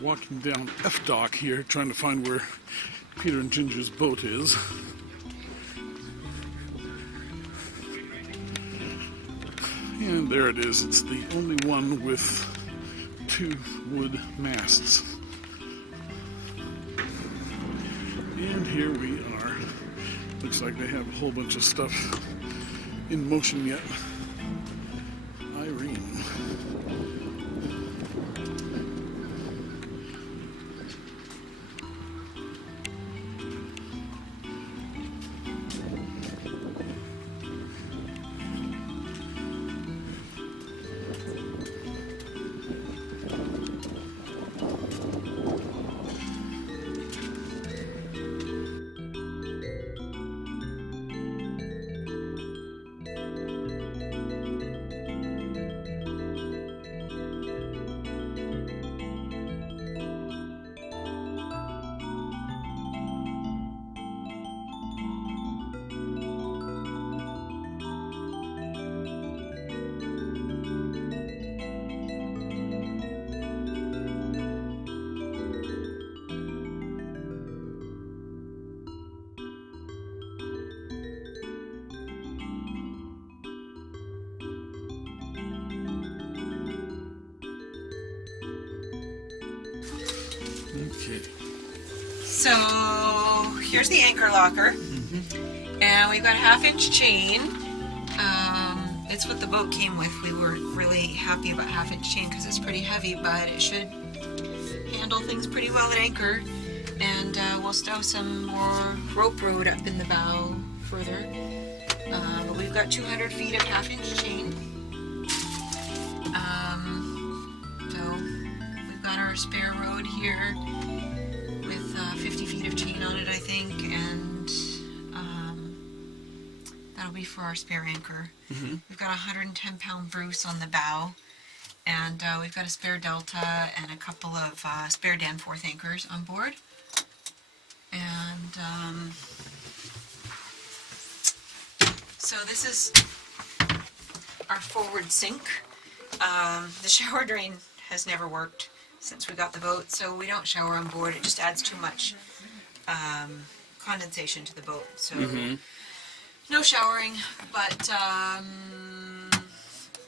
walking down F Dock here, trying to find where Peter and Ginger's boat is. And there it is. It's the only one with 2 wood masts. And here we are. Looks like they have a whole bunch of stuff in motion yet. Irene. Okay. So here's the anchor locker, and we've got a 1/2-inch chain. It's what the boat came with. We weren't really happy about 1/2-inch chain because it's pretty heavy, but it should handle things pretty well at anchor. And we'll stow some more rope rode up in the bow further. But we've got 200 feet of 1/2-inch chain. So we've got our spare rode here with 50 feet of chain on it, I think, and that'll be for our spare anchor. We've got a 110-pound Bruce on the bow, and we've got a spare Delta and a couple of spare Danforth anchors on board. And so this is our forward sink. The shower drain has never worked since we got the boat, so we don't shower on board. It just adds too much condensation to the boat. So no showering, but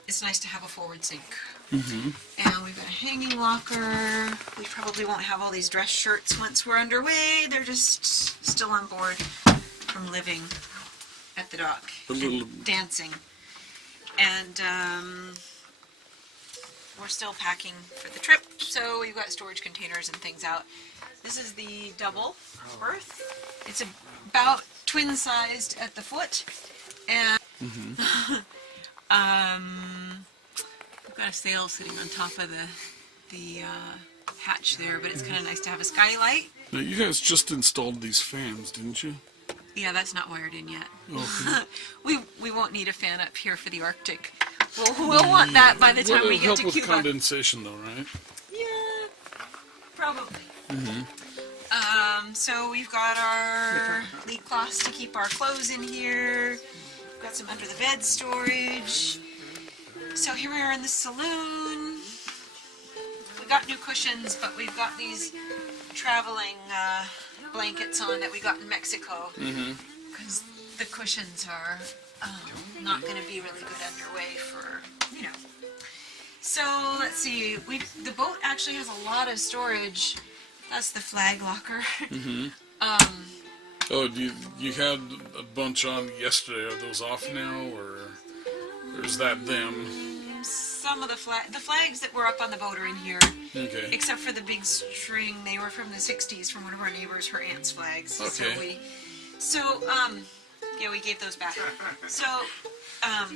it's nice to have a forward sink. And we've got a hanging locker. We probably won't have all these dress shirts once we're underway. They're just still on board from living at the dock and dancing. And we're still packing for the trip, so we've got storage containers and things out. This is the double berth. It's about twin-sized at the foot, and we've got a sail sitting on top of the hatch there, but it's kind of nice to have a skylight. Now, you guys just installed these fans, didn't you? Yeah, that's not wired in yet. Okay. we won't need a fan up here for the Arctic. We'll want that by the time we get to Cuba. It'll help with condensation, though, right? Yeah, probably. So we've got our leak cloths to keep our clothes in here. We've got some under the bed storage. So here we are in the saloon. We got new cushions, but we've got these traveling blankets on that we got in Mexico, because the cushions are not going to be really good underway for, you know. So let's see, the boat actually has a lot of storage. That's the flag locker. Oh, you had a bunch on yesterday. Are those off now, or is that them? Some of the flags that were up on the boat are in here. Okay. Except for the big string, they were from the 60s from one of our neighbors, her aunt's flags. Okay. Yeah, we gave those back. So,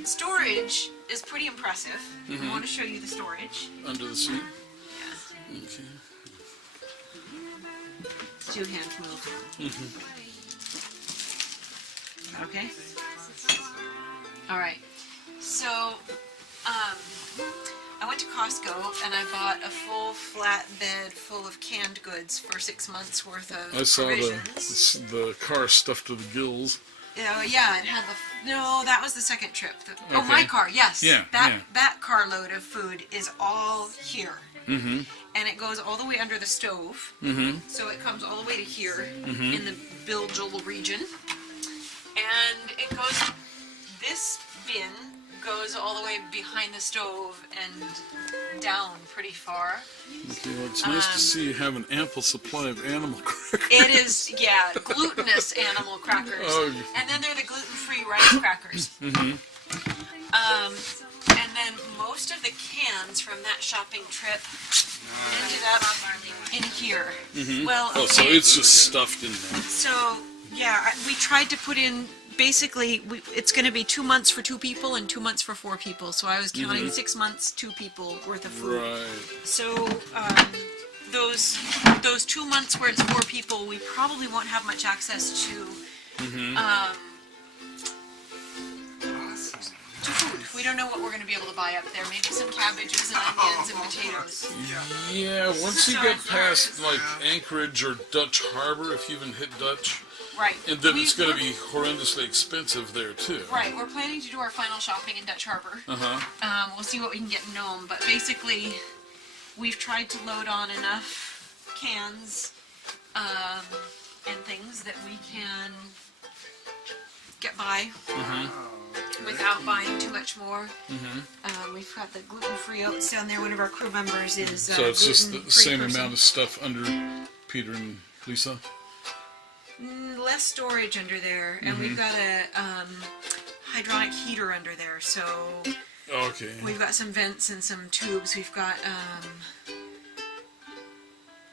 storage is pretty impressive. I want to show you the storage. Under the seat? Yeah. Okay. Two-hand move. Okay? Alright. So, I went to Costco and I bought a full flat bed full of canned goods for 6 months worth of provisions. The car stuffed to the gills. Yeah, it had no, that was the second trip. Oh, my car, yes. Yeah, that carload of food is all here. and it goes all the way under the stove. So it comes all the way to here in the bilgeal region, and it goes. This bin goes all the way behind the stove and down pretty far. Okay, well, it's nice to see you have an ample supply of animal crackers. It is, yeah, glutinous animal crackers. Oh. And then they're the gluten-free rice crackers. And then most of the cans from that shopping trip ended up in here. Well, okay. Oh, so it's just stuffed in there. So, yeah, we tried to put in, basically, it's going to be 2 months for 2 people and 2 months for 4 people. So I was counting 6 months, 2 people worth of food. Right. So those 2 months where it's 4 people, we probably won't have much access to food. We don't know what we're going to be able to buy up there. Maybe some cabbages and onions and potatoes. Yeah, once you get past like Anchorage or Dutch Harbor, if you even hit Dutch. Right. And then it's going to be horrendously expensive there, too. Right. We're planning to do our final shopping in Dutch Harbor. We'll see what we can get in Nome. But basically, we've tried to load on enough cans and things that we can get by without buying too much more. We've got the gluten-free oats down there. One of our crew members is so it's just the same person. amount of stuff under Peter and Lisa? Less storage under there, and we've got a hydronic heater under there, so okay. We've got some vents and some tubes. We've got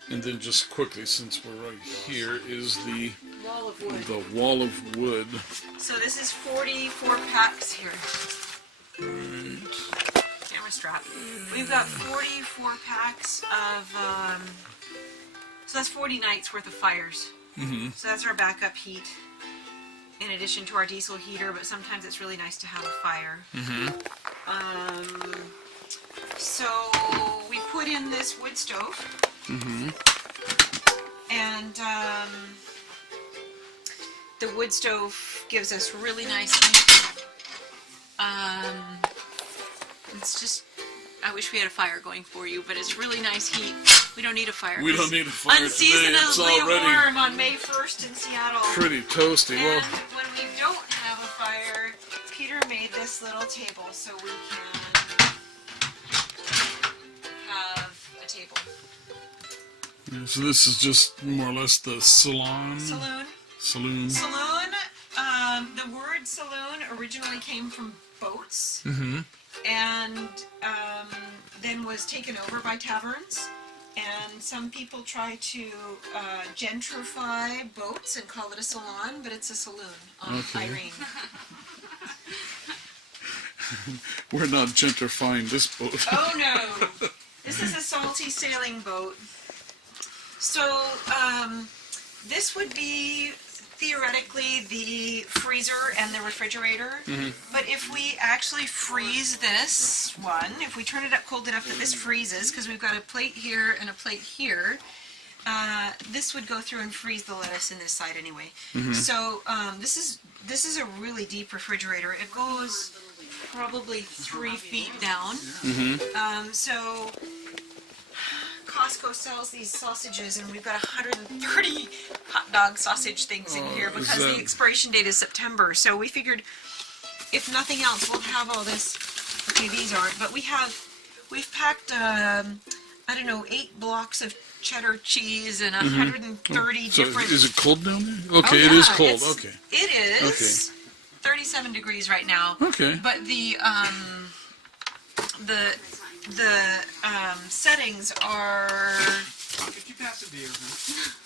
and then just quickly, since we're right here, is the wall of wood. The wall of wood. So this is 44 packs here. Camera strap. We've got 44 packs of so that's 40 nights worth of fires. So that's our backup heat, in addition to our diesel heater, but sometimes it's really nice to have a fire. So we put in this wood stove, and the wood stove gives us really nice heat. It's just, I wish we had a fire going for you, but it's really nice heat. We don't need a fire. We don't need a fire today. It's already warm on May 1st in Seattle. Pretty toasty. And Well, when we don't have a fire, Peter made this little table so we can have a table. yeah, so this is just more or less the salon. Saloon. Saloon. Saloon. The word saloon originally came from boats. And then was taken over by taverns. And some people try to gentrify boats and call it a salon, but it's a saloon on Irene. We're not gentrifying this boat. Oh no! This is a salty sailing boat. So this would be theoretically the freezer and the refrigerator. But if we actually freeze this one, if we turn it up cold enough that this freezes, because we've got a plate here and a plate here, this would go through and freeze the lettuce in this side anyway. So this is a really deep refrigerator. It goes probably 3 feet down. So Costco sells these sausages, and we've got 130 hot dog sausage things in here because the expiration date is September. So we figured, if nothing else, we'll have all this. Okay, these aren't, but we've packed I don't know, 8 blocks of cheddar cheese and 130 different. So is it cold down there? Okay, yeah, it is cold. Okay. It is 37 degrees right now. Okay. But the settings are. If you pass a beer,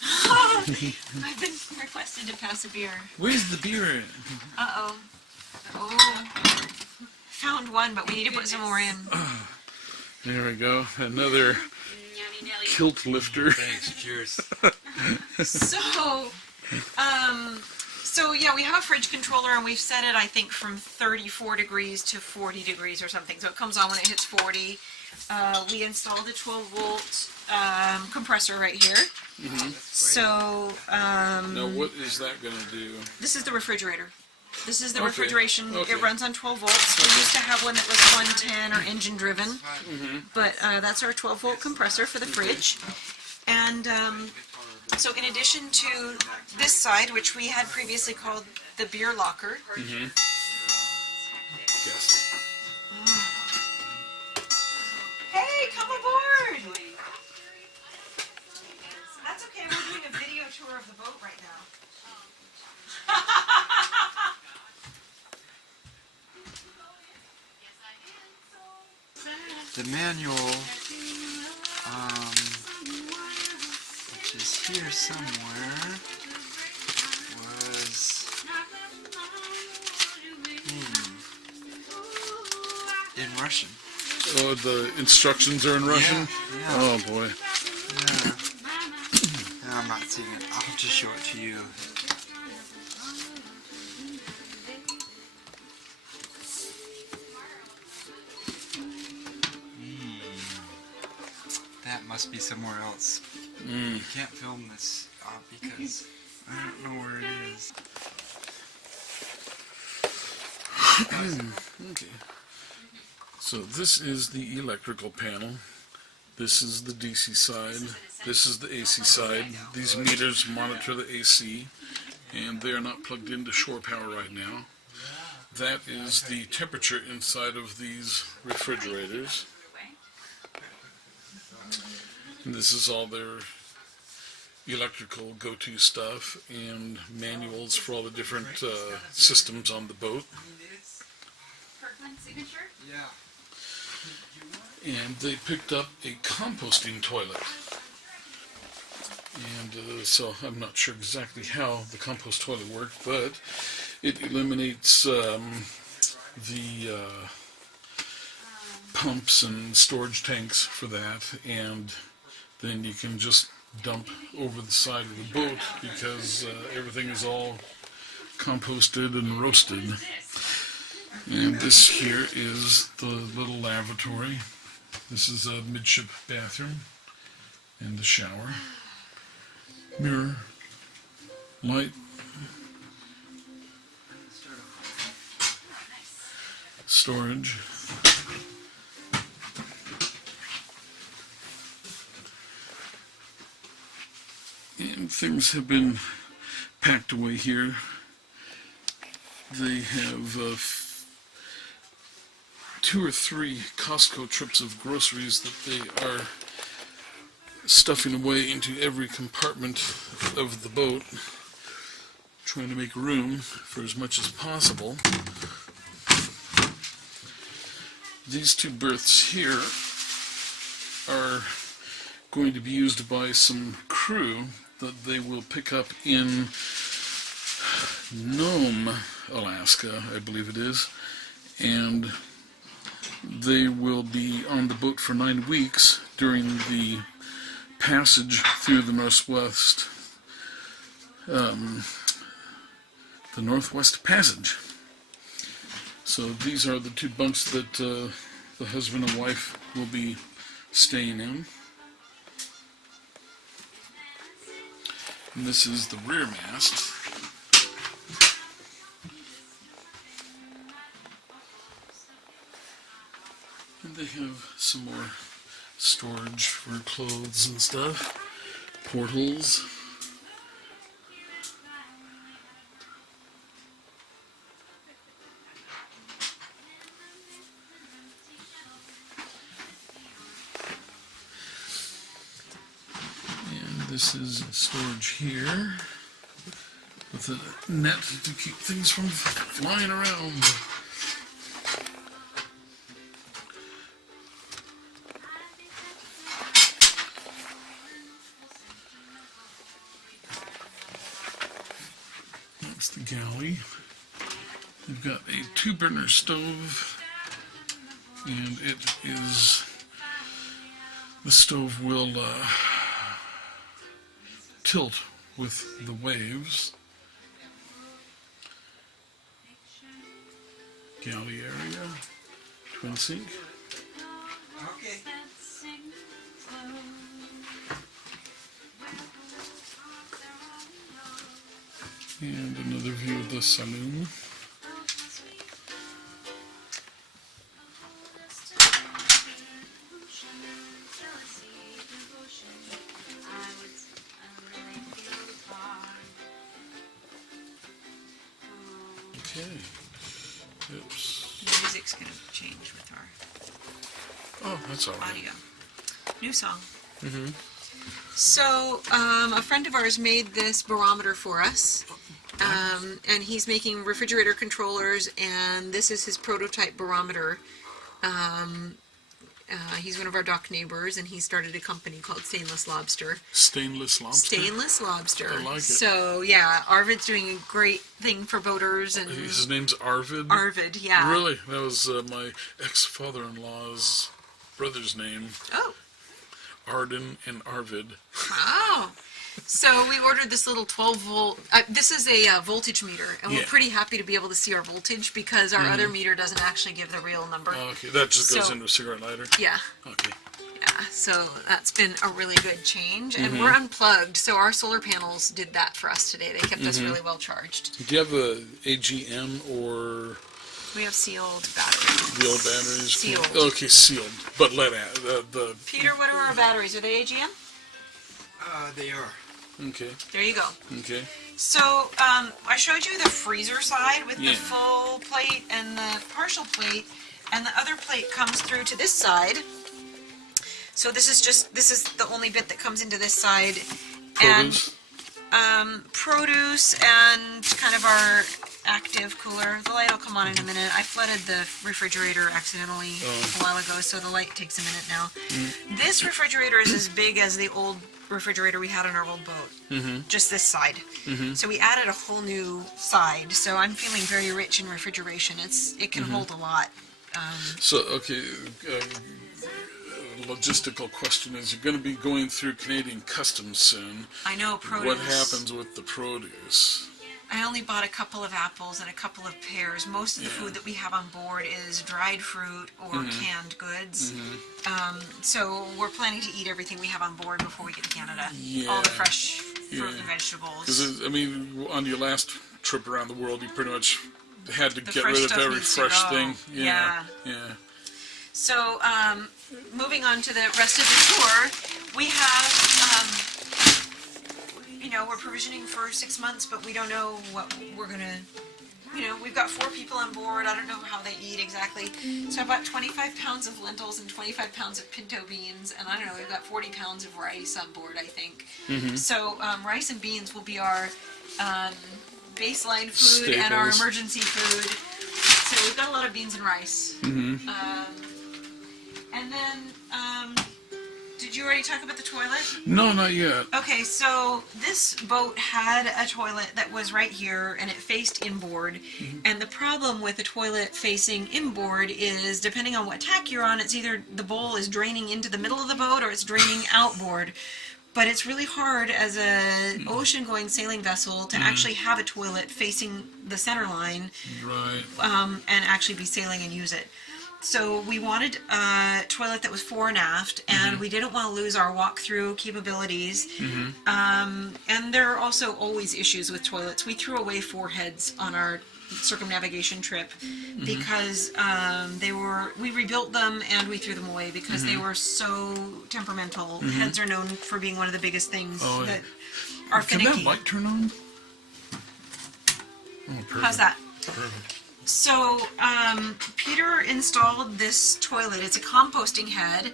huh? I've been requested to pass a beer. Where's the beer? Oh. Found one, but we need to put some more in. There we go. Another kilt lifter. Thanks. Cheers. So yeah, we have a fridge controller, and we've set it, I think, from 34 degrees to 40 degrees or something. So it comes on when it hits 40. We installed a 12-volt compressor right here. So Now, what is that going to do? this is the refrigerator. This is the Okay, refrigeration. okay. It runs on 12 volts. We used to have one that was 110 or engine driven, but that's our 12 volt compressor for the fridge. And so in addition to this side, which we had previously called the beer locker, Yes. hey, come aboard! That's okay, we're doing a video tour of the boat right now. The manual, which is here somewhere, was in Russian. Oh, the instructions are in Russian? Yeah. Oh, boy. Yeah. No, I'm not seeing it. I'll just show it to you. That must be somewhere else. You can't film this because I don't know where it is. Okay. So this is the electrical panel. This is the DC side. This is the AC side. These meters monitor the AC, and they are not plugged into shore power right now. That is the temperature inside of these refrigerators. And this is all their electrical go-to stuff and manuals for all the different systems on the boat. Yeah. And they picked up a composting toilet. And so I'm not sure exactly how the compost toilet worked, but it eliminates the pumps and storage tanks for that, and then you can just dump over the side of the boat because everything is all composted and roasted. And this here is the little lavatory. This is a midship bathroom and the shower. Mirror, light, storage. And things have been packed away here. They have 2 or 3 Costco trips of groceries that they are stuffing away into every compartment of the boat, trying to make room for as much as possible. These 2 berths here are going to be used by some crew that they will pick up in Nome, Alaska, I believe it is, and they will be on the boat for 9 weeks during the passage through the Northwest, the Northwest Passage. So these are the 2 bunks that the husband and wife will be staying in. And this is the rear mast. And they have some more storage for clothes and stuff. Portals. And this is storage here with a net to keep things from flying around. That's the galley. They've got a 2-burner stove, and it is, the stove will tilt with the waves. Galley area, twin sink. Okay. And another view of the saloon. Okay. Oops. The music's going to change with our Oh, that's all right. audio. New song. So, a friend of ours made this barometer for us. And he's making refrigerator controllers, and this is his prototype barometer. He's one of our dock neighbors, and he started a company called Stainless Lobster. Stainless lobster. Stainless Lobster. I like it. So, yeah, Arvid's doing a great thing for boaters. And His name's Arvid? Arvid, yeah. Really? That was my ex-father-in-law's brother's name. Oh. Arden and Arvid. Oh. So we ordered this little 12-volt, this is a voltage meter, and we're Yeah. pretty happy to be able to see our voltage because our other meter doesn't actually give the real number. Okay, that just goes So- into a cigarette lighter? Yeah, Okay. yeah, so that's been a really good change, and we're unplugged, so our solar panels did that for us today. They kept us really well charged. Do you have a AGM or We have sealed batteries. the old batteries? Sealed. Okay, sealed. But the Peter, what are our batteries? Are they AGM? They are. okay, There you go. okay. So, I showed you the freezer side with Yeah. the full plate and the partial plate, and the other plate comes through to this side. So this is the only bit that comes into this side. Produce? And, produce and kind of our active cooler. The light will come on in a minute. I flooded the refrigerator accidentally a while ago, so the light takes a minute now. This refrigerator is as big as the old refrigerator we had on our old boat. Just this side. So we added a whole new side. So I'm feeling very rich in refrigeration. It can hold a lot. So, okay, logistical question is, you're going to be going through Canadian Customs soon. I know produce. What happens with the produce? I only bought a couple of apples and a couple of pears. Most of the food that we have on board is dried fruit or canned goods. So we're planning to eat everything we have on board before we get to Canada. All the Yeah. fresh fruit and Yeah. vegetables. Because, I mean, on your last trip around the world, you pretty much had to The get fresh rid of stuff every needs to fresh go. thing. Yeah. Yeah. So, moving on to the rest of the tour, we have, we're provisioning for 6 months, but we don't know what we're gonna, we've got 4 people on board. I don't know how they eat exactly. So I bought 25 pounds of lentils and 25 pounds of pinto beans, and I don't know, we've got 40 pounds of rice on board, I think. So, rice and beans will be our, baseline food and our Staples. emergency food. So we've got a lot of beans and rice. And then, did you already talk about the toilet? No, not yet. Okay, so this boat had a toilet that was right here, and it faced inboard. And the problem with the toilet facing inboard is, depending on what tack you're on, it's either the bowl is draining into the middle of the boat or it's draining outboard. But it's really hard as a ocean-going sailing vessel to actually have a toilet facing the center line Right. and actually be sailing and use it. So we wanted a toilet that was fore and aft, and we didn't want to lose our walk-through capabilities. And there are also always issues with toilets. We threw away 4 heads on our circumnavigation trip because we rebuilt them and we threw them away because they were so temperamental. Heads are known for being one of the biggest things that are Can finicky. that light turn on? Oh, How's that? Perfect. So, Peter installed this toilet. It's a composting head.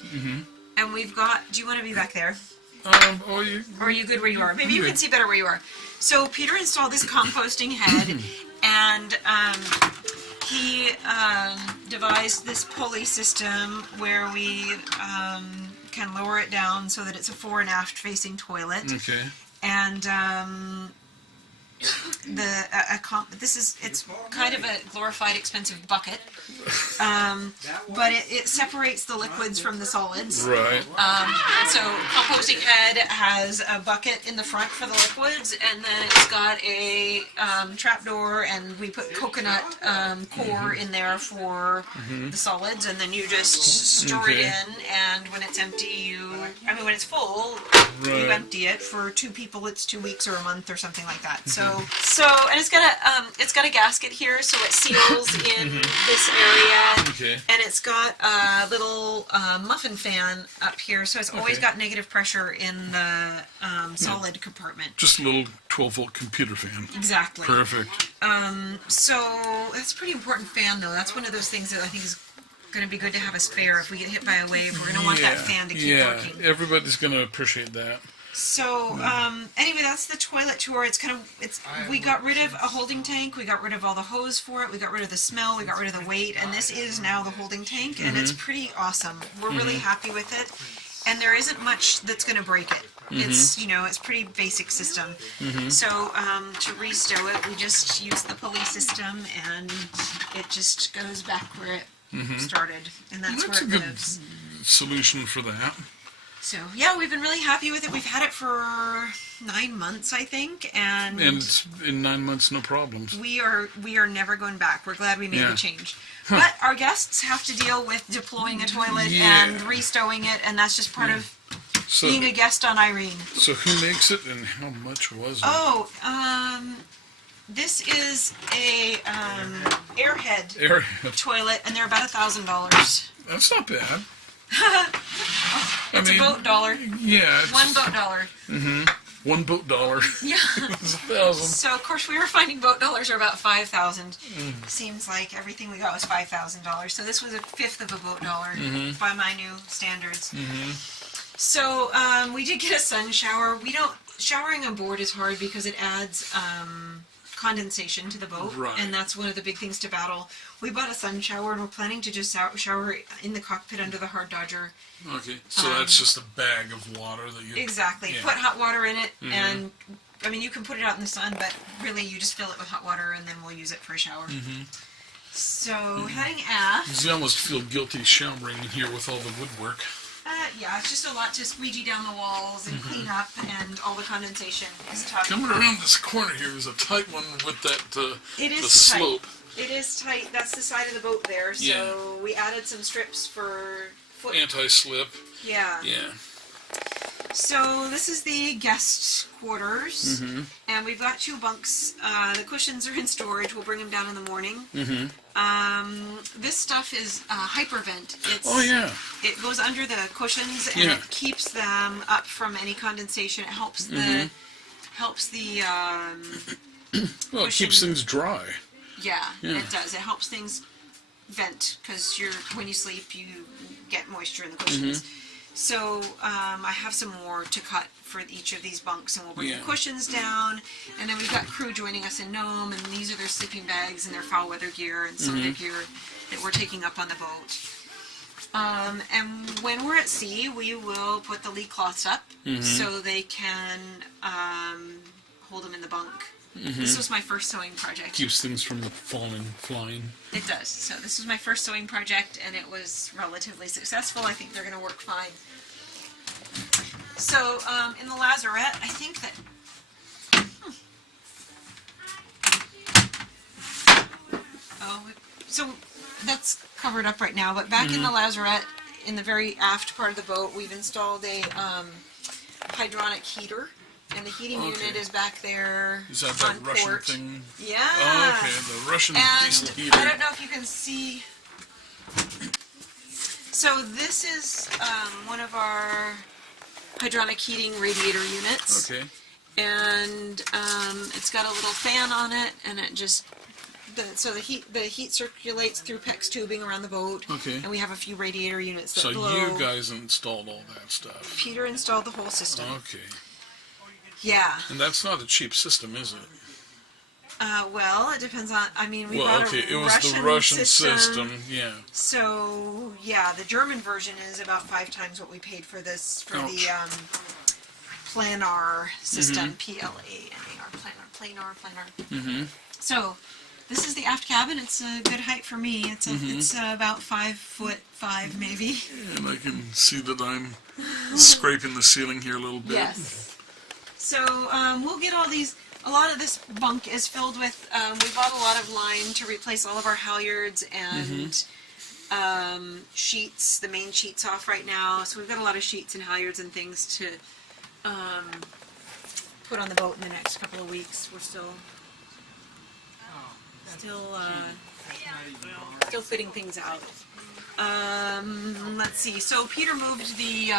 And we've got, do you want to be back there? Oh, you. Or are you good where you are? Maybe you can see better where you are. So, Peter installed this composting head, and he devised this pulley system where we can lower it down so that it's a fore and aft facing toilet. Okay. And it's kind of a glorified expensive bucket, but it separates the liquids from the solids. Right. So composting head has a bucket in the front for the liquids, and then it's got a trapdoor, and we put coconut core in there for the solids, and then you just store it in, and when it's empty, when it's full, you Right. empty it. For 2 people, it's 2 weeks or a month or something like that. So So and it's got a gasket here, so it seals in this area. Okay. And it's got a little muffin fan up here, so it's always Okay. got negative pressure in the solid compartment. Just a little 12-volt computer fan. Exactly. Perfect. So that's a pretty important fan, though. That's one of those things that I think is going to be good to have a spare if we get hit by a wave. We're going to want that fan to keep working. Everybody's going to appreciate that. So anyway, that's the toilet tour. We got rid of a holding tank. We got rid of all the hose for it. We got rid of the smell. We got rid of the weight, and this is now the holding tank, and it's pretty awesome. We're really happy with it, and there isn't much that's going to break it. It's it's pretty basic system. So to restow it, we just use the pulley system, and it just goes back where it started, and that's That's where a it good lives. solution for that. So yeah, we've been really happy with it. We've had it for 9 months, I think, and And in 9 months, no problems. we are never going back. We're glad we made Yeah. the change. But our guests have to deal with deploying a toilet Yeah. and restowing it, and that's just part of So, being a guest on Irene. so who makes it and how much was it? Oh, this is a Airhead Air, toilet, and they're about $1,000. that's not bad. It's a boat dollar. Yeah. It's One boat dollar. $1 boat dollar. Yeah. It's 1,000. So of course we were finding boat dollars are about 5,000. Seems like everything we got was $5,000. So this was a fifth of a boat dollar by my new standards. So we did get a sun shower. Showering on board is hard because it adds condensation to the boat, Right. and that's one of the big things to battle. We bought a sun shower, and we're planning to just shower in the cockpit under the hard Dodger. Okay, so that's just a bag of water that you... Exactly. Yeah. Put hot water in it, and I mean you can put it out in the sun, but really you just fill it with hot water, and then we'll use it for a shower. So heading aft. You almost feel guilty showering in here with all the woodwork. Yeah, it's just a lot to squeegee down the walls and clean up, and all the condensation is tough. Coming around this corner here is a tight one with that It is the tight. slope. It is tight. That's the side of the boat there. So Yeah. we added some strips for foot. Anti-slip. Yeah. Yeah. So this is the guest quarters, and we've got 2 bunks. The cushions are in storage. We'll bring them down in the morning. This stuff is hypervent. Oh yeah. It goes under the cushions, and Yeah. it keeps them up from any condensation. It helps the Well, it keeps things dry. Yeah, Yeah. it does. It helps things vent because when you sleep, you get moisture in the cushions. So I have some more to cut for each of these bunks, and we'll bring the cushions down. And then we've got crew joining us in Nome, and these are their sleeping bags and their foul weather gear and some of their gear that we're taking up on the boat. And when we're at sea, we will put the lee cloths up so they can hold them in the bunk. This was my first sewing project. Keeps things from flying. It does. So this was my first sewing project, and it was relatively successful. I think they're going to work fine. So in the lazarette, I think that... So that's covered up right now, but back in the lazarette, in the very aft part of the boat, we've installed a hydronic heater. And the heating unit is back there. Is that on that Russian port. thing? Yeah. Oh, okay, the Russian diesel And heater. I don't know if you can see. So this is one of our hydronic heating radiator units. Okay. And it's got a little fan on it, and it just so the heat circulates through PEX tubing around the boat. Okay. And we have a few radiator units that So blow. you guys installed all that stuff. Peter installed the whole system. Okay. Yeah. And that's not a cheap system, is it? Well, it depends on. I mean, we Well, bought okay, a it was the Russian system. Yeah. So yeah, the German version is about 5 times what we paid for this for the planar system, PLANAR, planar. So this is the aft cabin. It's a good height for me. It's it's about 5'5" maybe. And I can see that I'm scraping the ceiling here a little bit. Yes. So we'll get all these. A lot of this bunk is filled with. We bought a lot of line to replace all of our halyards and sheets. The main sheets off right now, so we've got a lot of sheets and halyards and things to put on the boat in the next couple of weeks. We're still still fitting things out. Let's see. So Peter moved the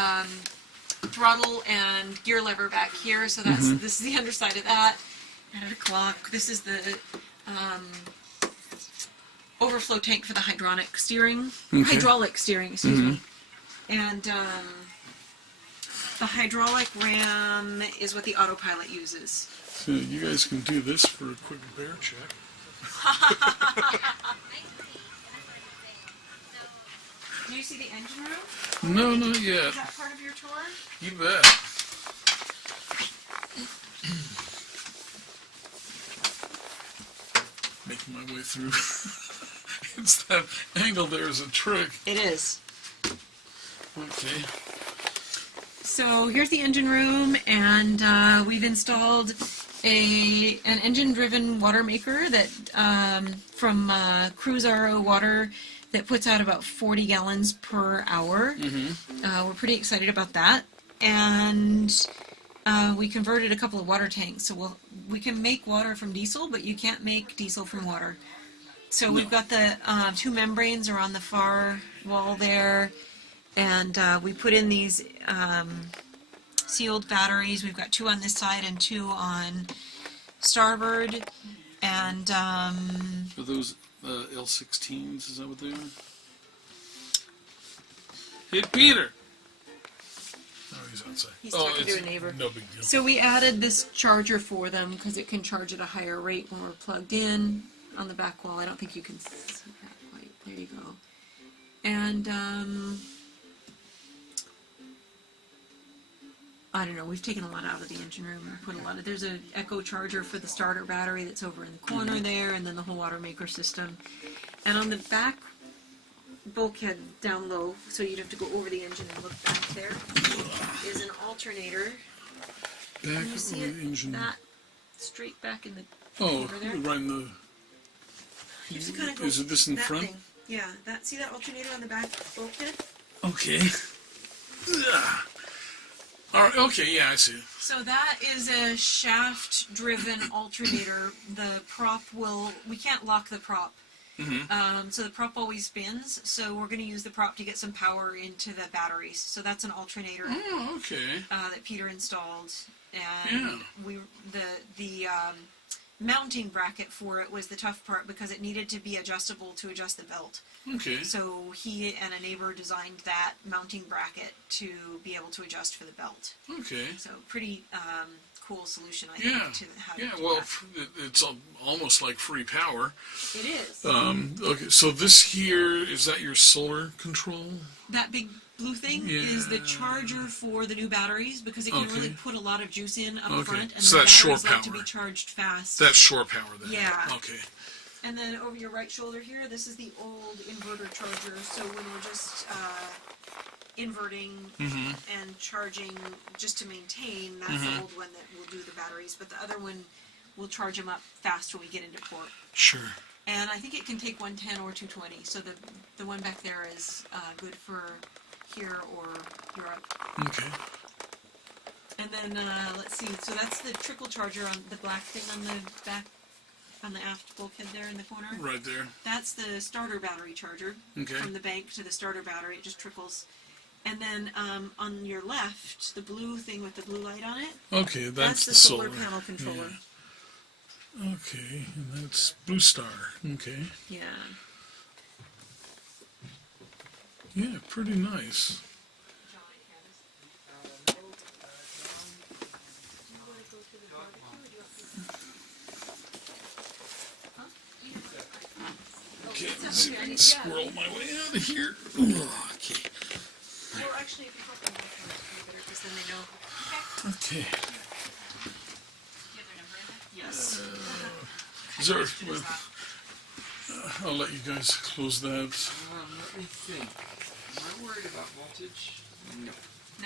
throttle and gear lever back here. So that's this is the underside of that. Added a clock. This is the overflow tank for the hydraulic steering. Hydraulic steering, excuse me. And the hydraulic ram is what the autopilot uses. So you guys can do this for a quick bear check. Do you see the engine room? No, not yet. Is that part of your tour? You bet. Making my way through. It's that angle there is a trick. It is. Okay. So here's the engine room, and we've installed an engine-driven water maker that from Cruise RO Water that puts out about 40 gallons per hour. We're pretty excited about that, and we converted a couple of water tanks. So we can make water from diesel, but you can't make diesel from water. So we've got the two membranes are on the far wall there. And we put in these sealed batteries. We've got 2 on this side and 2 on starboard. And Are those L16s? Is that what they are? Hey, Peter! Oh, he's outside. He's talking to it's a neighbor. No big deal. So we added this charger for them because it can charge at a higher rate when we're plugged in on the back wall. I don't think you can see that quite. There you go. And I don't know, we've taken a lot out of the engine room and put a lot of, there's an echo charger for the starter battery that's over in the corner there, and then the whole water maker system. And on the back bulkhead down low, so you'd have to go over the engine and look back there, is an alternator. Back Can you see of the it? engine. That straight back in the Oh, over there? right in the... You have to kind of go Is it this in that front? thing. Yeah, that, see that alternator on the back bulkhead? Okay. All right, okay, yeah, I see it. So that is a shaft-driven alternator. The prop we can't lock the prop. So the prop always spins, so we're going to use the prop to get some power into the batteries. So that's an alternator Oh, okay. that Peter installed. And the mounting bracket for it was the tough part because it needed to be adjustable to adjust the belt. Okay. So he and a neighbor designed that mounting bracket to be able to adjust for the belt. Okay. So pretty cool solution, I Yeah. think, to how to Yeah, do well, that. it's almost like free power. It is. Okay, so this here, is that your solar control? That big blue thing is the charger for the new batteries because it can really put a lot of juice in up front, and So the that's shore batteries like to power. be charged fast. That's shore power then? Yeah. Okay. And then over your right shoulder here, this is the old inverter charger. So when we're just inverting and charging just to maintain, that's the old one that will do the batteries. But the other one will charge them up fast when we get into port. Sure. And I think it can take 110 or 220. So the one back there is good for here or Europe. Okay. And then let's see. So that's the trickle charger on the black thing on the back, on the aft bulkhead there in the corner. Right there. That's the starter battery charger. Okay. From the bank to the starter battery, it just trickles. And then on your left, the blue thing with the blue light on it. Okay, that's the solar panel controller. Yeah. Okay, and that's Blue Star. Okay. Yeah. Yeah, pretty nice. Okay, let's see if I can squirrel my way out of here. Okay. Well, actually, if you help them, better because then they know. Okay. Yes. Is there, I'll let you guys close that. Let me think. Am I worried about voltage? No.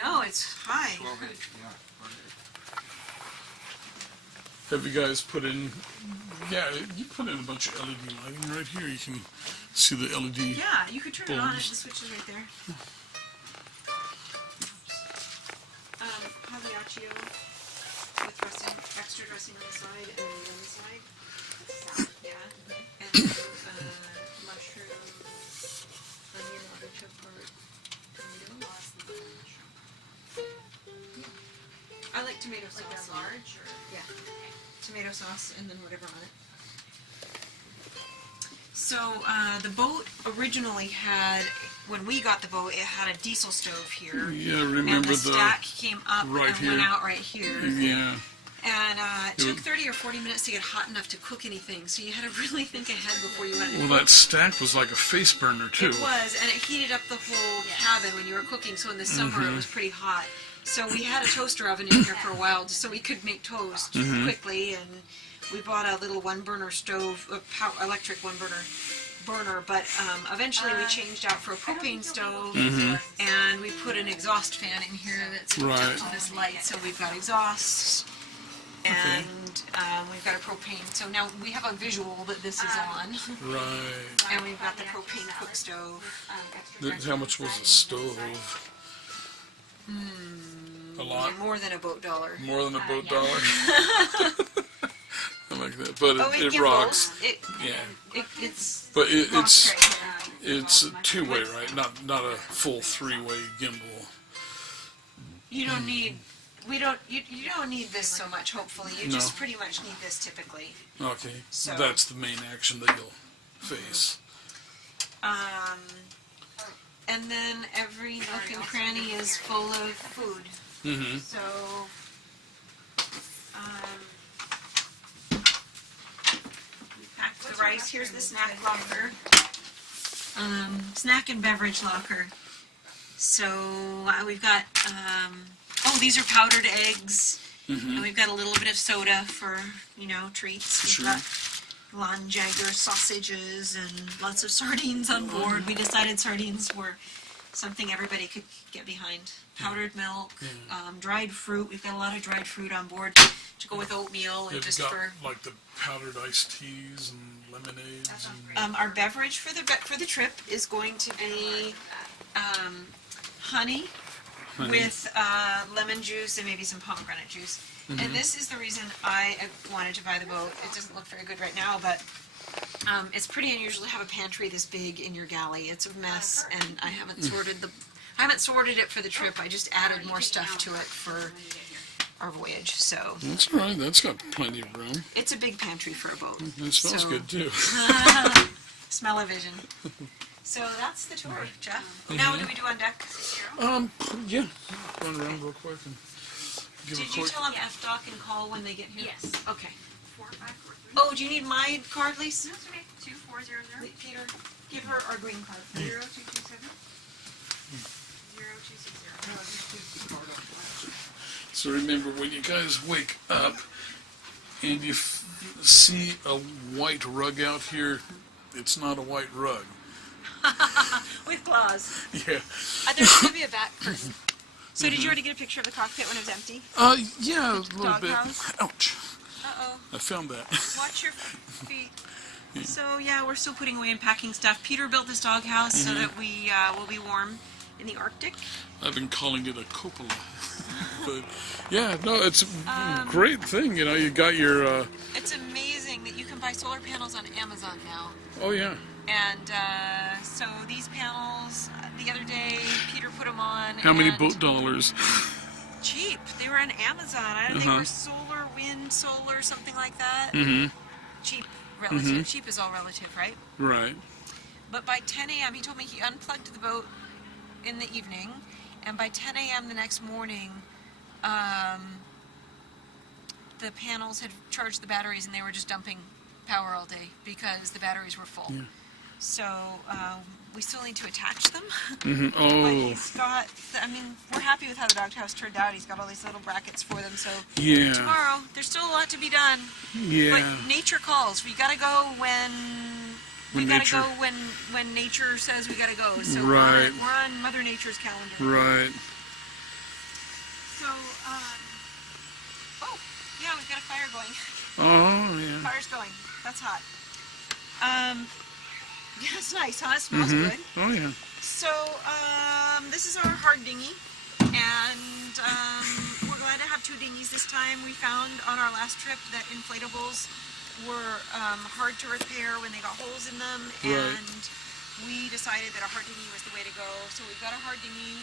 No, it's high. 12 inch, yeah. Have you guys put in, yeah, you put in a bunch of LED lighting right here. You can see the LED. Yeah, you could turn it on. The bulbs. switch is right there. Pagliaccio with rusting extra dressing on the side and meat on the side. Salad, yeah. And then mushroom, onion, artichoke, tomato. I like tomato sauce. Like a large or? Yeah. Tomato sauce and then whatever on it. So the boat originally had, when we got the boat, it had a diesel stove here. Yeah, And remember the stack came up right and here. went out right here. Yeah. And it took 30 or 40 minutes to get hot enough to cook anything, so you had to really think ahead before you went in. Well, that stack was like a face burner too. It was, and it heated up the whole cabin when you were cooking, so in the summer it was pretty hot. So we had a toaster oven in here for a while just so we could make toast quickly, and we bought a little one-burner stove, electric burner, but eventually we changed out for a propane stove, and we put an exhaust fan in here that's hooked up to this light, so we've got exhaust, and we've got a propane. So now we have a visual that this is on, Right. and we've got the propane cook stove. How much was a stove? A lot. More than a boat dollar. More than a boat dollar. I like that, but Oh, it gimbals. rocks. Yeah. Yeah, It's but rocks right here. it's a two-way, right? Not a full three-way gimbal. You don't need. You don't need this so much. Hopefully, you No. just pretty much need this typically. Okay, So- that's the main action that you'll face. And then every nook and cranny is full of food. Mm-hmm. So, we packed the rice. Here's the snack locker. Snack and beverage locker. So we've got, these are powdered eggs. And we've got a little bit of soda for, treats. We've Sure. got Lon Jagger sausages and lots of sardines on board. We decided sardines were something everybody could get behind. Powdered milk, dried fruit. We've got a lot of dried fruit on board to go with oatmeal and You've just got for like the powdered iced teas and lemonades. And, our beverage for the trip is going to be honey with lemon juice and maybe some pomegranate juice. And this is the reason I wanted to buy the boat. It doesn't look very good right now, but it's pretty unusual to have a pantry this big in your galley. It's a mess, and I haven't sorted it for the trip. I just added more stuff to it for our voyage. So That's all right. That's got plenty of room. it's a big pantry for a boat. It smells So- good too. Smell-o-vision. So that's the tour, Jeff. Now what do we do on deck? Yeah. Run around real quick and give a Did you quick. tell them F-Doc and call when they get here? Yes. Okay. 4543. Oh, do you need my card, Lisa? That's okay. 2400 Peter, give her our green card. 0227 0260. So remember, when you guys wake up and you see a white rug out here, it's not a white rug. With claws. Yeah. There's going to be a back curtain. So did you already get a picture of the cockpit when it was empty? Yeah, a little bit. Doghouse? Ouch. Uh-oh. I found that. Watch your feet. So yeah, we're still putting away and packing stuff. Peter built this doghouse so that we will be warm in the Arctic. I've been calling it a cupola. But yeah, no, it's a great thing. You got your. It's amazing that you can buy solar panels on Amazon now. Oh yeah. And so these panels, the other day, Peter put them on. How many and boat dollars? Cheap. They were on Amazon. I don't think they were solar, wind, solar, something like that. Cheap, relative. Cheap is all relative, right? Right. But by 10 a.m., he told me he unplugged the boat in the evening, and by 10 a.m. the next morning, the panels had charged the batteries, and they were just dumping power all day because the batteries were full. Yeah. So we still need to attach them. But Oh. he's got, we're happy with how the doghouse turned out. He's got all these little brackets for them. So Yeah. tomorrow, there's still a lot to be done. Yeah. But nature calls. We gotta go when nature- when nature says we gotta go. So Right. we're on Mother Nature's calendar. Right. So yeah, we've got a fire going. Oh yeah. Fire's going. That's hot. Yeah, it's nice, huh? It smells good. Oh yeah. So this is our hard dinghy, and we're glad to have 2 dinghies this time. We found on our last trip that inflatables were hard to repair when they got holes in them, Right. and we decided that a hard dinghy was the way to go. So we've got a hard dinghy,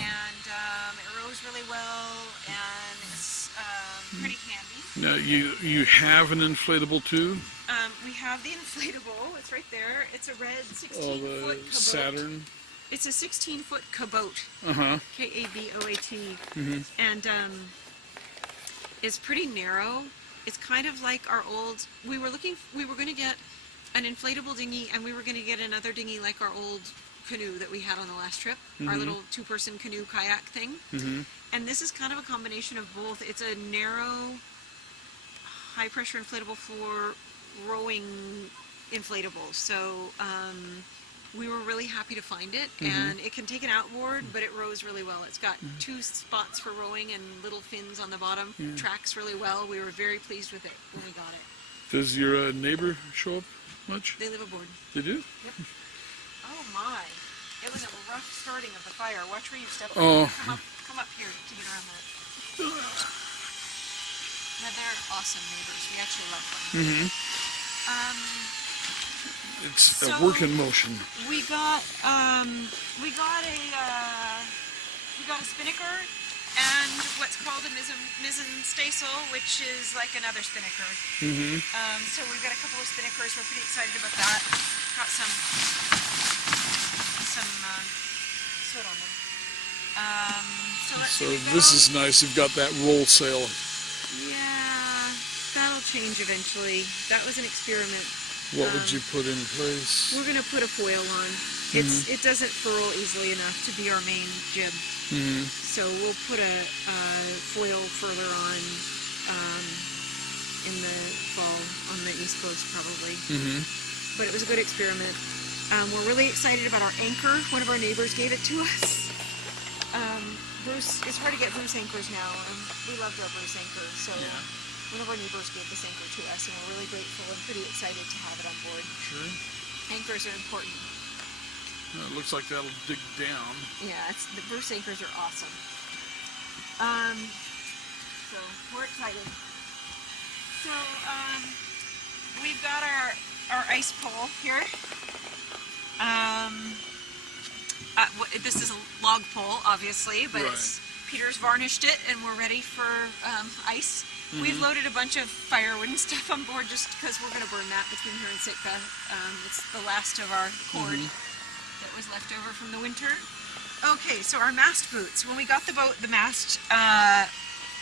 and it rows really well, and it's pretty handy. Now you have an inflatable too? We have the inflatable. It's right there. It's a red Oh, 16-foot the cabote. Saturn. It's a 16-foot cabote. Uh-huh. K-A-B-O-A-T. And it's pretty narrow. It's kind of like our old. We were going to get an inflatable dinghy, and we were going to get another dinghy like our old canoe that we had on the last trip, our little 2-person canoe kayak thing. And this is kind of a combination of both. It's a narrow, high-pressure inflatable for rowing inflatable. So we were really happy to find it, and it can take an outboard, but it rows really well. It's got 2 spots for rowing and little fins on the bottom. Tracks really well. We were very pleased with it when we got it. Does your neighbor show up much? They live aboard. They do? Yep. Oh my! It was a rough starting of the fire. Watch where you step. Oh. Come up here to get around that. But they're awesome neighbors. We actually love them. It's So- a work in motion. We got a spinnaker and what's called a mizzen staysail, which is like another spinnaker. So we've got a couple of spinnakers. We're pretty excited about that. Got some soot on them. So let's see, So we've got this all- is nice. You've got that roll sail. Yeah, that'll change eventually. That was an experiment. What would you put in place? We're gonna put a foil on. It doesn't furl easily enough to be our main jib. So we'll put a foil further on in the fall on the East Coast probably. But it was a good experiment. We're really excited about our anchor. One of our neighbors gave it to us. Bruce, it's hard to get Bruce anchors now, and we loved our Bruce anchor. So one of our neighbors gave this anchor to us, and we're really grateful and pretty excited to have it on board. Sure. Anchors are important. It looks like that'll dig down. Yeah, the Bruce anchors are awesome. So we're excited. So we've got our ice pole here. This is a log pole, obviously, but Peter's varnished it, and we're ready for ice. We've loaded a bunch of firewood and stuff on board just because we're going to burn that between here and Sitka. It's the last of our cord that was left over from the winter. Okay, so our mast boots. When we got the boat, the mast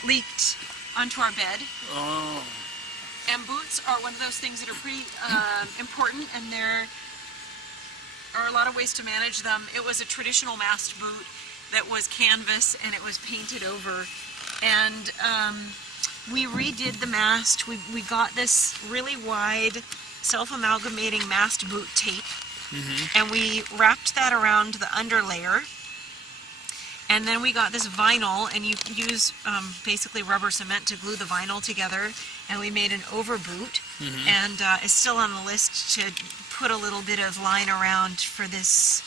leaked onto our bed. Oh. And boots are one of those things that are pretty important, and there are a lot of ways to manage them. It was a traditional mast boot that was canvas, and it was painted over. And we redid the mast. We got this really wide self-amalgamating mast boot tape, and we wrapped that around the underlayer. And then we got this vinyl, and you use basically rubber cement to glue the vinyl together. And we made an overboot, and it's still on the list to put a little bit of line around for this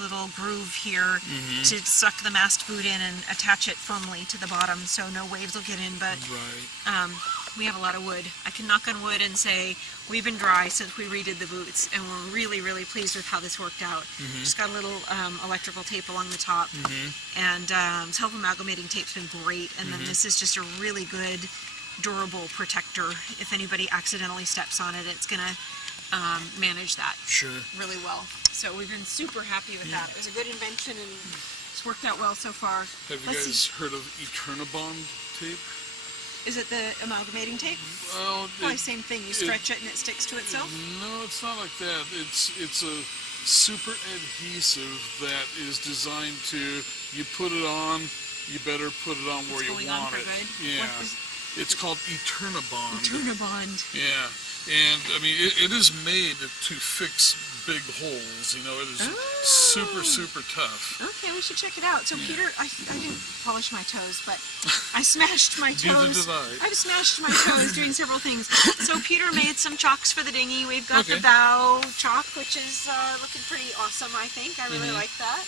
little groove here to suck the mast boot in and attach it firmly to the bottom so no waves will get in. But we have a lot of wood. I can knock on wood and say we've been dry since we redid the boots, and we're really, really pleased with how this worked out. Just got a little electrical tape along the top, and self-amalgamating tape's been great, and then this is just a really good, durable protector. If anybody accidentally steps on it, it's gonna manage that really well. So we've been super happy with that. It was a good invention, and it's worked out well so far. Have you guys heard of Eternabond tape? Is it the amalgamating tape? Well, Probably same thing. You stretch it and it sticks to itself? No, it's not like that. It's a super adhesive that is designed to, you put it on, you better put it on where you want it. Yeah. It's called Eternabond. Eternabond. Yeah. And I mean, it is made to fix big holes. You know, it is super, super tough. Okay, we should check it out. So Peter, I didn't polish my toes, but I smashed my toes. Neither did I. I've smashed my toes doing several things. So Peter made some chocks for the dinghy. We've got the Okay. bow chalk, which is looking pretty awesome, I think. I really like that.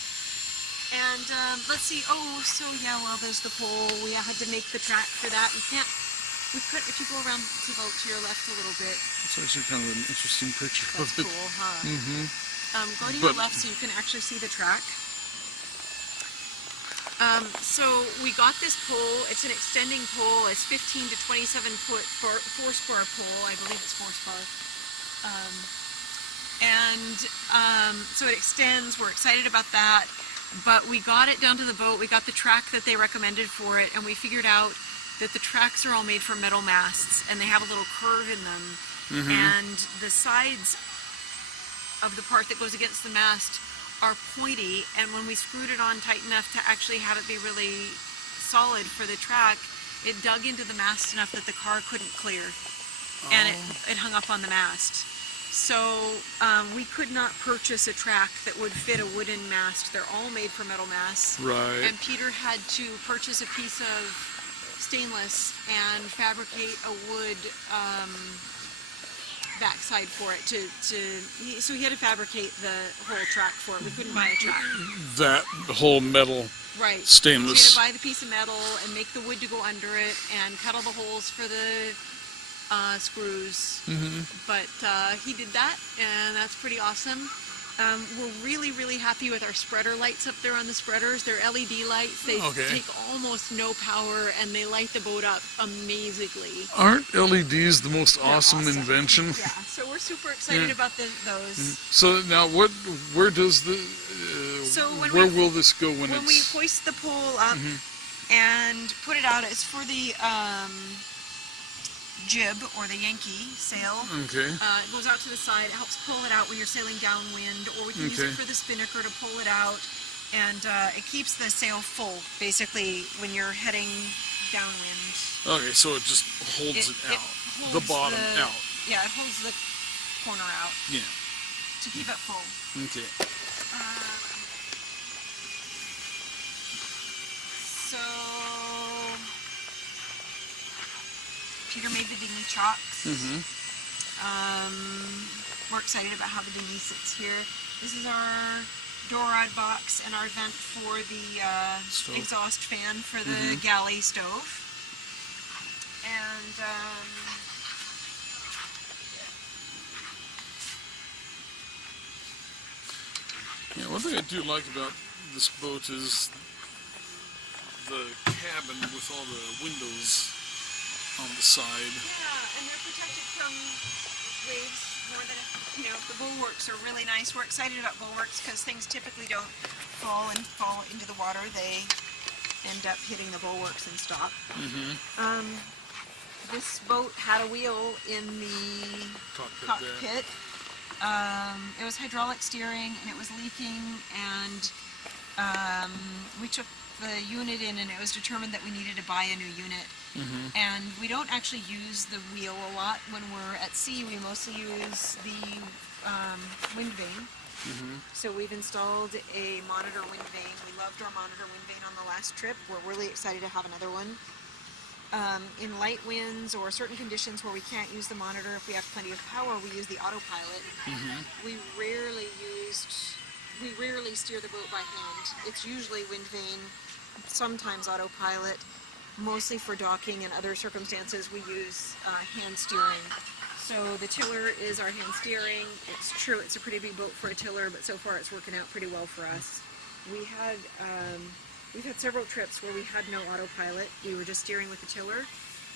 And let's see. Oh, so yeah. Well, there's the pole. We had to make the track for that. You can't. We could. If you go around to your left a little bit. It's actually kind of an interesting picture That's of it. cool, huh? Mm-hmm. Go to your left so you can actually see the track. So we got this pole. It's an extending pole. It's 15 to 27 foot four-spar pole. I believe it's four-spar. So it extends. We're excited about that. But we got it down to the boat. We got the track that they recommended for it, and we figured out that the tracks are all made from metal masts, and they have a little curve in them. And the sides of the part that goes against the mast are pointy, and when we screwed it on tight enough to actually have it be really solid for the track, it dug into the mast enough that the car couldn't clear, and it hung up on the mast. So we could not purchase a track that would fit a wooden mast. They're all made from metal masts. Right. And Peter had to purchase a piece of stainless and fabricate a wood backside for it so he had to fabricate the whole track for it. We couldn't buy a track. That whole metal Right. stainless. So you had to buy the piece of metal and make the wood to go under it and cut all the holes for the screws. But he did that, and that's pretty awesome. We're really, really happy with our spreader lights up there on the spreaders. They're LED lights. They take almost no power, and they light the boat up amazingly. Aren't LEDs the most awesome invention? Yeah, so we're super excited about those. So now, where does the, where will this go when we it's... hoist the pole up and put it out, it's for the jib or the Yankee sail. Okay. It goes out to the side. It helps pull it out when you're sailing downwind, or we can use it for the spinnaker to pull it out, and it keeps the sail full basically when you're heading downwind. Okay, so it just holds it out, the bottom out. Yeah, it holds the corner out. Yeah. To keep it full. Okay. So Peter made the dinghy chocks. We're excited about how the dinghy sits here. This is our door rod box and our vent for the exhaust fan for the galley stove. And Yeah, one thing I do like about this boat is the cabin with all the windows on the side. yeah, and they're protected from waves more than, the bulwarks are really nice. We're excited about bulwarks because things typically don't fall into the water. They end up hitting the bulwarks and stop. This boat had a wheel in the cockpit. It was hydraulic steering, and it was leaking, and we took the unit in, and it was determined that we needed to buy a new unit. And we don't actually use the wheel a lot when we're at sea. We mostly use the wind vane. So we've installed a monitor wind vane. We loved our monitor wind vane on the last trip. We're really excited to have another one. In light winds or certain conditions where we can't use the monitor, if we have plenty of power, we use the autopilot. We rarely steer the boat by hand. It's usually wind vane, sometimes autopilot. Mostly for docking and other circumstances, we use hand steering. So the tiller is our hand steering. It's true, it's a pretty big boat for a tiller, but so far it's working out pretty well for us. We've had several trips where we had no autopilot. We were just steering with the tiller,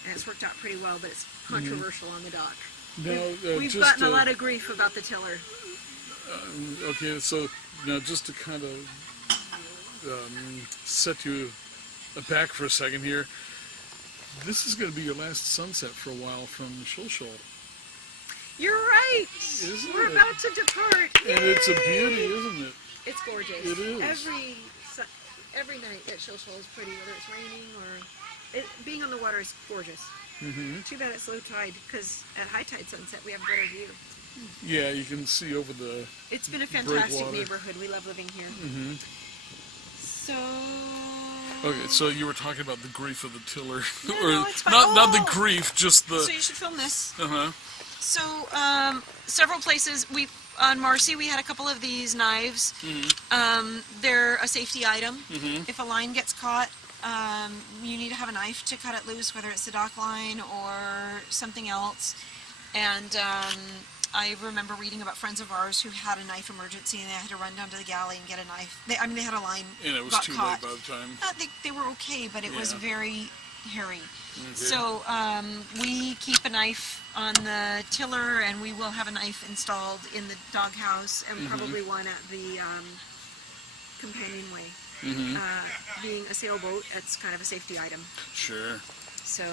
and it's worked out pretty well, but it's controversial on the dock. Now, We've gotten a lot of grief about the tiller. Okay, so now just to kind of set you back for a second here, this is going to be your last sunset for a while from Shoal. You're right! Isn't We're it? about to depart! And it's a Yay! beauty, isn't it? It's gorgeous. It is. Every night at Shoal is pretty, whether it's raining or... being on the water is gorgeous. Too bad it's low tide, because at high tide sunset we have a better view. Yeah, you can see over the... It's been a fantastic breakwater. neighborhood. We love living here. So... Okay, so you were talking about the grief of the tiller. No, it's fine. Not the grief, just the... So you should film this. Uh-huh. So, several places, on Marcy, we had a couple of these knives. They're a safety item. If a line gets caught, you need to have a knife to cut it loose, whether it's the dock line or something else. And I remember reading about friends of ours who had a knife emergency and they had to run down to the galley and get a knife. They had a line And it was got too caught. late by the time. They were okay, but it was Yeah. very hairy. Okay. So we keep a knife on the tiller, and we will have a knife installed in the doghouse, and probably one at the companionway. Being a sailboat, it's kind of a safety item. Sure. So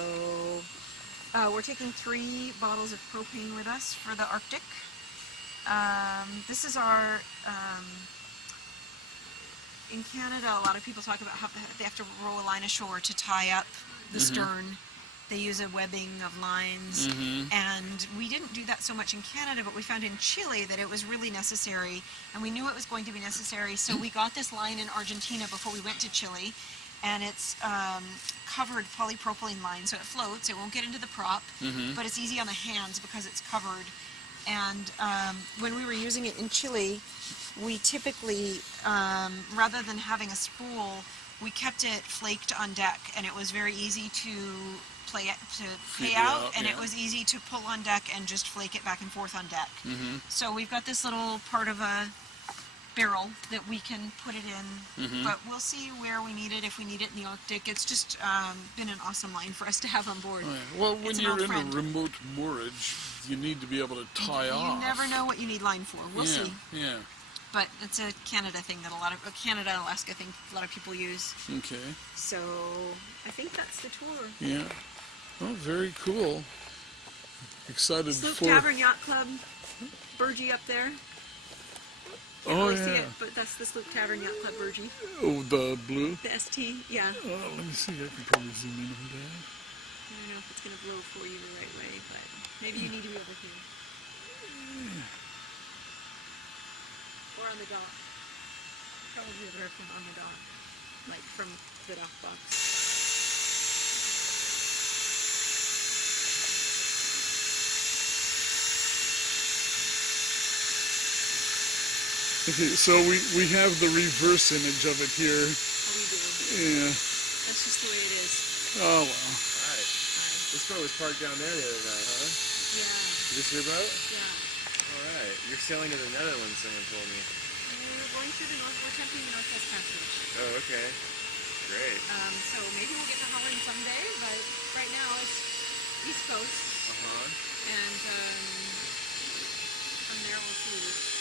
we're taking 3 bottles of propane with us for the Arctic. This is our... in Canada, a lot of people talk about how they have to row a line ashore to tie up the stern. They use a webbing of lines, and we didn't do that so much in Canada, but we found in Chile that it was really necessary, and we knew it was going to be necessary, so we got this line in Argentina before we went to Chile, and it's covered polypropylene line, so it floats, it won't get into the prop, but it's easy on the hands because it's covered. And when we were using it in Chile, we typically, rather than having a spool, we kept it flaked on deck, and it was very easy to pay out, and it was easy to pull on deck and just flake it back and forth on deck. So we've got this little part of a barrel that we can put it in, but we'll see where we need it, if we need it in the Arctic. It's just been an awesome line for us to have on board. Right. Well, when It's an you're old in friend. a remote moorage, you need to be able to tie off. You never know what you need line for. We'll see. Yeah. But it's a Canada thing that a Canada and Alaska thing a lot of people use. Okay. So I think that's the tour. Yeah. Oh, very cool. Excited Sloop for. Tavern Yacht Club, Burgee up there. Can't Oh really see yeah. it, but that's the Sloop Tavern Yacht Club Burgee. Oh, the blue. The ST, yeah. Oh, let me see. I can probably zoom in on that. I don't know if it's gonna blow for you the right way, but maybe you need to be over here. Or on the dock. Probably over there from on the dock. Like from the dock box. Okay, so we have the reverse image of it here. We do. Yeah. That's just the way it is. Oh well. Alright. This boat was parked down there the other night, huh? Yeah, Is this your boat? yeah. Alright. You're sailing to the Netherlands, someone told me. We're going through we're attempting the Northwest Passage. Oh, okay. Great. So maybe we'll get to Holland someday, but right now it's East Coast, Uh-huh. and from there we'll see.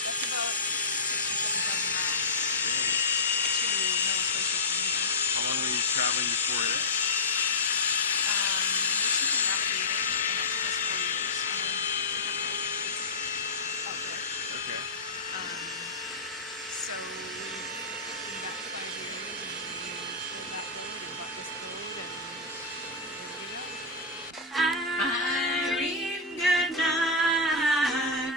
That's about 6,000 or 7,000 miles to Nova Scotia from here. How long were you traveling before it? We recently navigated, and that took us 4 years. It's out there. Okay. So we came back 5 years, and we moved that road and bought this road, and there we go. Irene, good night.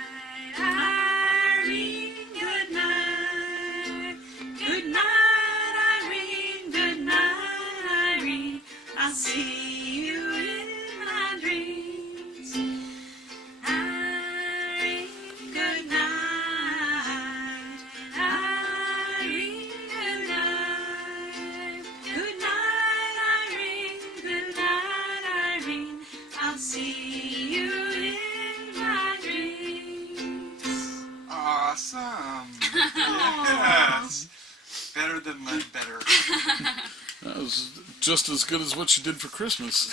Irene, good night. Good night, Irene. Good night, Irene. I'll see you in my dreams. Irene, good night. Irene, good night. Good night, Irene. Good night, Irene. I'll see you in my dreams. Awesome. Yes. Better than Ledbetter. That was just as good as what you did for Christmas.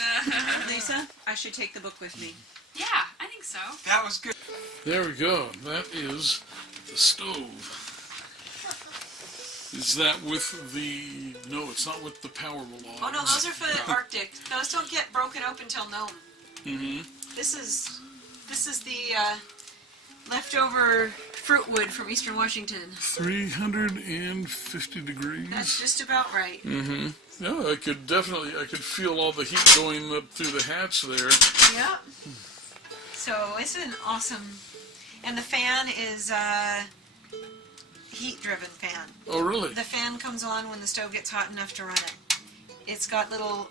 Lisa, I should take the book with me. Yeah, I think so. That was good. There we go. That is the stove. Is that with the... No, it's not with the power logs. Oh no, those are for the Arctic. Those don't get broken open till Nome. Mm-hmm. This is the leftover fruit wood from Eastern Washington. 350 degrees. That's just about right. Mm-hmm. Yeah, I could feel all the heat going up through the hatch there. Yeah. So it's an awesome, and the fan is a heat-driven fan. Oh, really? The fan comes on when the stove gets hot enough to run it. It's got little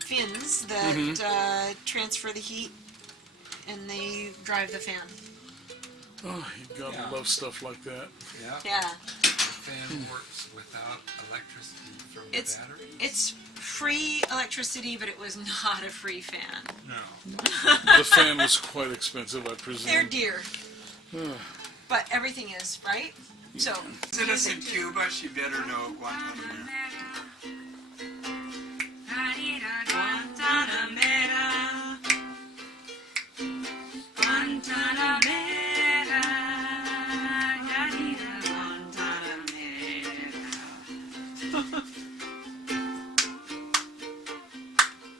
fins that transfer the heat and they drive the fan. Oh, you gotta Yeah. love stuff like that. Yeah. Yeah. The fan works without electricity from the It's battery? it's free electricity, but it was not a free fan. No. The fan was quite expensive, I presume. They're dear, but everything is, right? So Visit us in Cuba, she better know Guantanamera. Guantanamera, Guantanamera, Yarira, Guantanamera.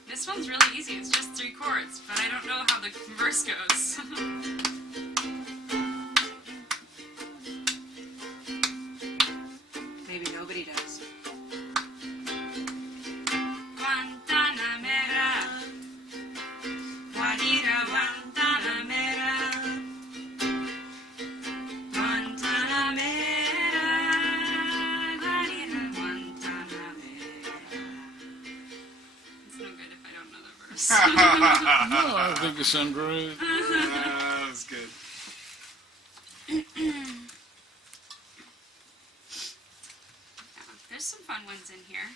This one's really easy. It's just 3 chords, but I don't know how the verse goes. Maybe nobody does. Guantanamera, Yarira, Guantanamera, Guantanamera, Yarira, Guantanamera. it's no good if I don't know the verse. No, I think you sound great. That was good. There's some fun ones in here.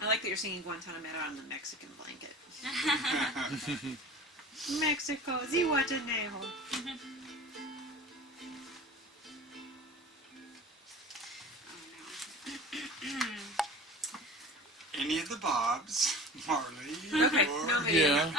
I like that you're singing Guantanamera on the Mexican blanket. Mexico, Zihuatanejo. Oh no. Any of the Bobs, Marley, Okay, or no video. Yeah.